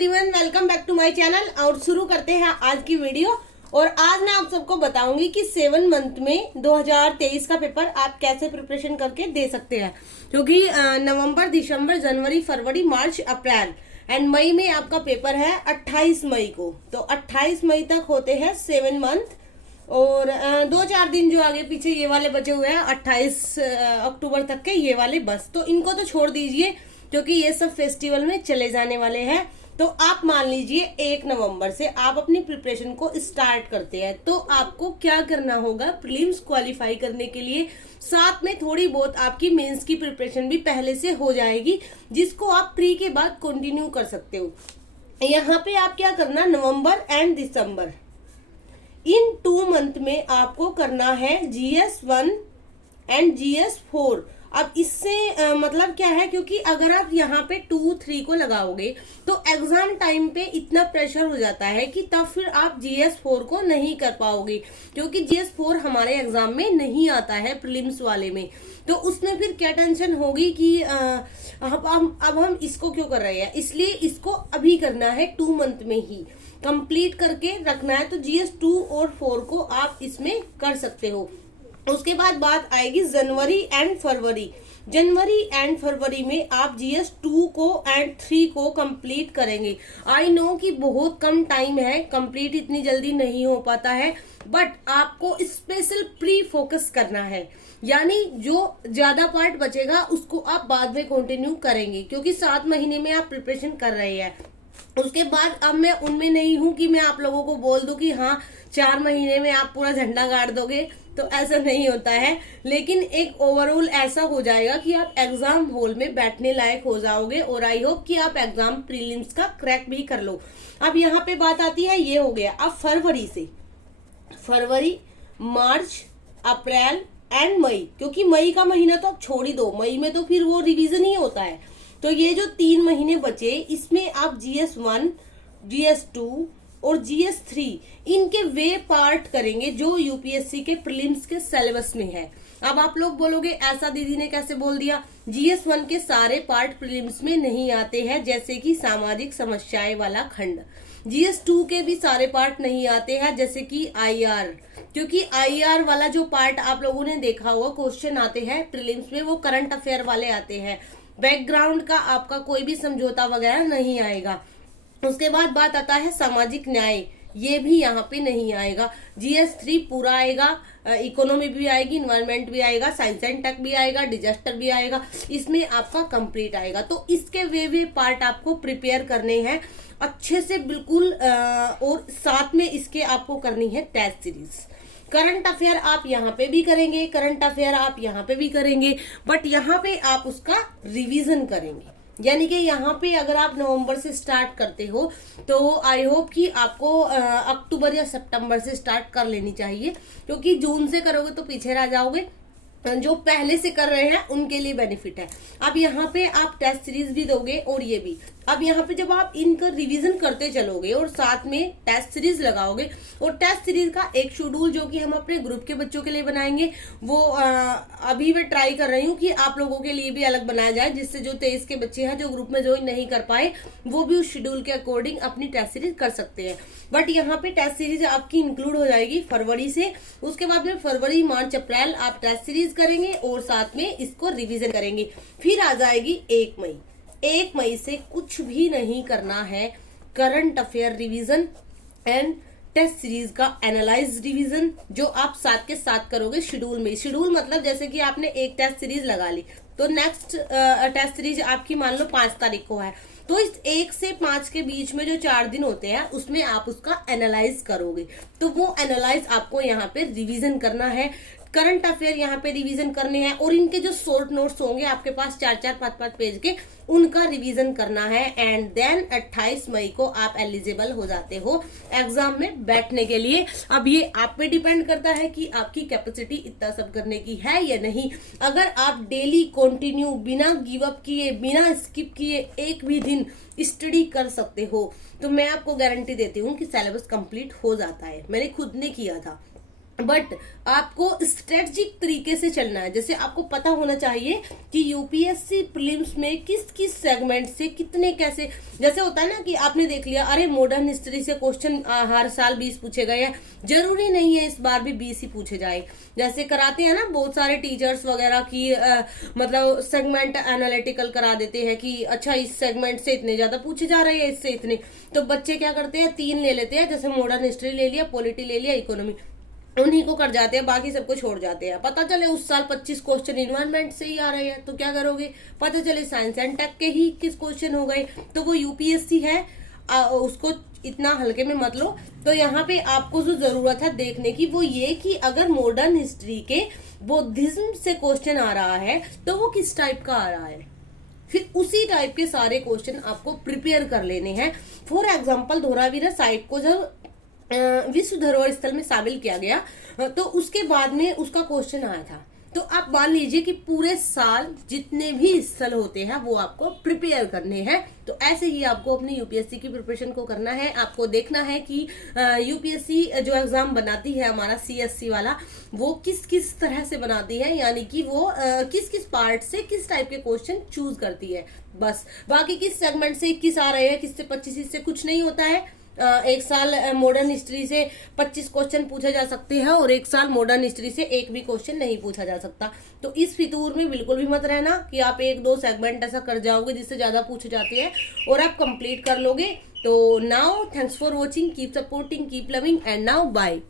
Everyone, welcome back to my channel. और शुरू करते हैं आज की वीडियो। और आज मैं आप सबको बताऊंगी कि 7 मंथ में 2023 का पेपर आप कैसे प्रिपरेशन करके दे सकते हैं, क्योंकि नवंबर, दिसंबर, जनवरी, फरवरी, मार्च, अप्रैल एंड मई में आपका पेपर है 28 मई को। तो 28 मई तक होते हैं 7 मंथ। और 2-4 दिन जो आगे पीछे ये वाले बचे हुए हैं 28 अक्टूबर तक के, ये वाले बस। तो इनको तो छोड़ दीजिए क्योंकि ये सब फेस्टिवल में चले जाने वाले हैं। तो आप मान लीजिए 1 नवंबर से आप अपनी प्रिपरेशन को स्टार्ट करते हैं। तो आपको क्या करना होगा, प्रीलिम्स क्वालिफाई करने के लिए साथ में थोड़ी बहुत आपकी मेंस की प्रिपरेशन भी पहले से हो जाएगी, जिसको आप प्री के बाद कंटिन्यू कर सकते हो। यहाँ पे आप क्या करना, नवंबर एंड दिसंबर इन 2 मंथ में आपको करना है GS1 एंड GS4। अब इससे मतलब क्या है, क्योंकि अगर आप यहाँ पे 2-3 को लगाओगे तो एग्जाम टाइम पे इतना प्रेशर हो जाता है कि तब फिर आप GS4 को नहीं कर पाओगे, क्योंकि GS4 हमारे एग्जाम में नहीं आता है प्रीलिम्स वाले में। तो उसमें फिर क्या टेंशन होगी कि अब हम इसको क्यों कर रहे हैं। इसलिए इसको अभी करना है, 2 मंथ में ही कंप्लीट करके रखना है। तो GS2 और 4 को आप इसमें कर सकते हो। उसके बाद बात आएगी जनवरी एंड फरवरी। जनवरी एंड फरवरी में आप GS2 को एंड 3 को कंप्लीट करेंगे। आई नो कि बहुत कम टाइम है, कंप्लीट इतनी जल्दी नहीं हो पाता है, बट आपको स्पेशल प्री फोकस करना है। यानी जो ज्यादा पार्ट बचेगा उसको आप बाद में कंटिन्यू करेंगे, क्योंकि 7 महीने में आप प्रिपरेशन कर रहे हैं। उसके बाद अब मैं उनमें नहीं हूं कि मैं आप लोगों को बोल दूं कि हाँ 4 महीने में आप पूरा झंडा गाड़ दोगे, तो ऐसा नहीं होता है। लेकिन एक ओवरऑल ऐसा हो जाएगा कि आप एग्जाम हॉल में बैठने लायक हो जाओगे। और आई होप कि आप एग्जाम प्रीलिम्स का क्रैक भी कर लो। अब यहाँ पे बात आती है, ये हो गया। अब फरवरी से फरवरी, मार्च, अप्रैल एंड मई, क्योंकि मई का महीना तो आप छोड़ ही दो, मई में तो फिर वो रिवीजन ही होता है। तो ये जो 3 महीने बचे, इसमें आप GS1, GS2 और GS3 इनके वे पार्ट करेंगे जो यूपीएससी के प्रीलिम्स के सिलेबस में है। अब आप लोग बोलोगे ऐसा दीदी ने कैसे बोल दिया, GS1 के सारे पार्ट प्रीलिम्स में नहीं आते हैं, जैसे कि सामाजिक समस्याएं वाला खंड। GS2 के भी सारे पार्ट नहीं आते हैं, जैसे कि IR, क्योंकि IR वाला जो पार्ट आप लोगों ने देखा हुआ क्वेश्चन आते हैं प्रीलिम्स में, वो करंट अफेयर वाले आते हैं। बैकग्राउंड का आपका कोई भी समझौता वगैरह नहीं आएगा। उसके बाद बात आता है सामाजिक न्याय, ये भी यहाँ पे नहीं आएगा। GS3 पूरा आएगा, इकोनॉमी भी आएगी, इन्वायरमेंट भी आएगा, साइंस एंड टेक भी आएगा, डिजास्टर भी आएगा, इसमें आपका कंप्लीट आएगा। तो इसके वे पार्ट आपको प्रिपेयर करने हैं अच्छे से बिल्कुल। और साथ में इसके आपको करनी है टेस्ट सीरीज। करंट अफेयर आप यहाँ पे भी करेंगे, करंट अफेयर आप यहाँ पे भी करेंगे, बट यहाँ पे आप उसका रिवीजन करेंगे। यानी कि यहाँ पे अगर आप नवंबर से स्टार्ट करते हो तो आई होप कि आपको अक्टूबर या सितंबर से स्टार्ट कर लेनी चाहिए, क्योंकि जून से करोगे तो पीछे रह जाओगे। जो पहले से कर रहे हैं उनके लिए बेनिफिट है। अब यहाँ पे आप टेस्ट सीरीज भी दोगे और ये भी। अब यहाँ पे जब आप इनका रिवीजन करते चलोगे और साथ में टेस्ट सीरीज लगाओगे, और टेस्ट सीरीज का एक शेड्यूल जो कि हम अपने ग्रुप के बच्चों के लिए बनाएंगे, वो अभी मैं ट्राई कर रही हूँ कि आप लोगों के लिए भी अलग बनाया जाए, जिससे जो 23 के बच्चे हैं जो ग्रुप में ज्वाइन नहीं कर पाए, वो भी उस शेड्यूल के अकॉर्डिंग अपनी टेस्ट सीरीज कर सकते हैं। बट यहाँ पे टेस्ट सीरीज आपकी इंक्लूड हो जाएगी फरवरी से। उसके बाद में फरवरी, मार्च, अप्रैल आप टेस्ट सीरीज करेंगे और साथ में इसको रिवीजन करेंगे। फिर आ जाएगी 1 मई। 1 मई से कुछ भी नहीं करना है, current affair revision and test series का एनालाइज रिवीजन, जो आप साथ के साथ करोगे शेड्यूल में। शेड्यूल मतलब जैसे कि आपने एक टेस्ट सीरीज लगा ली, तो नेक्स्ट टेस्ट सीरीज आपकी मान लो 5 तारीख को है, तो इस 1 से 5 के बीच में जो 4 दिन होते हैं उसमें आप उसका एनालाइज करोगे। तो वो एनालाइज आपको यहाँ पे रिवीजन करना है। करंट अफेयर यहाँ पे रिवीजन करने हैं, और इनके जो शॉर्ट नोट्स होंगे आपके पास 4-4, 5-5 पेज के, उनका रिवीजन करना है। एंड देन 28 मई को आप एलिजिबल हो जाते हो एग्जाम में बैठने के लिए। अब ये आप पे डिपेंड करता है कि आपकी कैपेसिटी इतना सब करने की है या नहीं। अगर आप डेली कंटिन्यू बिना गिव अप किए, बिना स्किप किए एक भी दिन स्टडी कर सकते हो, तो मैं आपको गारंटी देती हूँ कि सिलेबस कंप्लीट हो जाता है। मैंने खुद ने किया था। बट आपको स्ट्रेटजिक तरीके से चलना है। जैसे आपको पता होना चाहिए कि यूपीएससी प्रीलिम्स में किस किस सेगमेंट से कितने कैसे, जैसे होता है ना कि आपने देख लिया अरे मॉडर्न हिस्ट्री से क्वेश्चन हर साल 20 पूछे गए हैं, जरूरी नहीं है इस बार भी 20 ही पूछे जाए। जैसे कराते हैं ना बहुत सारे टीचर्स वगैरह की मतलब सेगमेंट एनालिटिकल करा देते हैं कि अच्छा इस सेगमेंट से इतने ज्यादा पूछे जा रहे हैं, इससे इतने, तो बच्चे क्या करते हैं 3 ले लेते हैं, जैसे मॉडर्न हिस्ट्री ले लिया, पॉलिटी ले लिया, इकोनॉमी, उन्हीं को कर जाते हैं, बाकी सबको छोड़ जाते हैं। पता चले उस साल 25 क्वेश्चन इन्वायरमेंट से ही आ रहे हैं, तो क्या करोगे? पता चले साइंस एंड टेक के ही 21 क्वेश्चन हो गए, तो वो यूपीएससी है, उसको इतना हल्के में मत लो। तो यहाँ पे आपको जो जरूरत है देखने की वो ये कि अगर मॉडर्न हिस्ट्री के बौद्धिज्म से क्वेश्चन आ रहा है तो वो किस टाइप का आ रहा है, फिर उसी टाइप के सारे क्वेश्चन आपको प्रिपेयर कर लेने हैं। फॉर एग्जाम्पल धोलावीरा साइट को जब विश्व धरोहर स्थल में शामिल किया गया तो उसके बाद में उसका क्वेश्चन आया था, तो आप मान लीजिए कि पूरे साल जितने भी स्थल होते हैं वो आपको प्रिपेयर करने हैं। तो ऐसे ही आपको अपनी यूपीएससी की प्रिपरेशन को करना है। आपको देखना है कि यूपीएससी जो एग्जाम बनाती है हमारा सीएससी वाला, वो किस किस तरह से बनाती है, यानी कि वो किस किस पार्ट से किस टाइप के क्वेश्चन चूज करती है। बस बाकी किस सेगमेंट से 21 आ रहे हैं, किससे 25, इससे कुछ नहीं होता है। एक साल मॉडर्न हिस्ट्री से 25 क्वेश्चन पूछे जा सकते हैं और एक साल मॉडर्न हिस्ट्री से एक भी क्वेश्चन नहीं पूछा जा सकता। तो इस फितूर में बिल्कुल भी मत रहना कि आप 1-2 सेगमेंट ऐसा कर जाओगे जिससे ज्यादा पूछे जाते हैं और आप कंप्लीट कर लोगे। तो now thanks for watching, keep supporting, keep loving and now bye.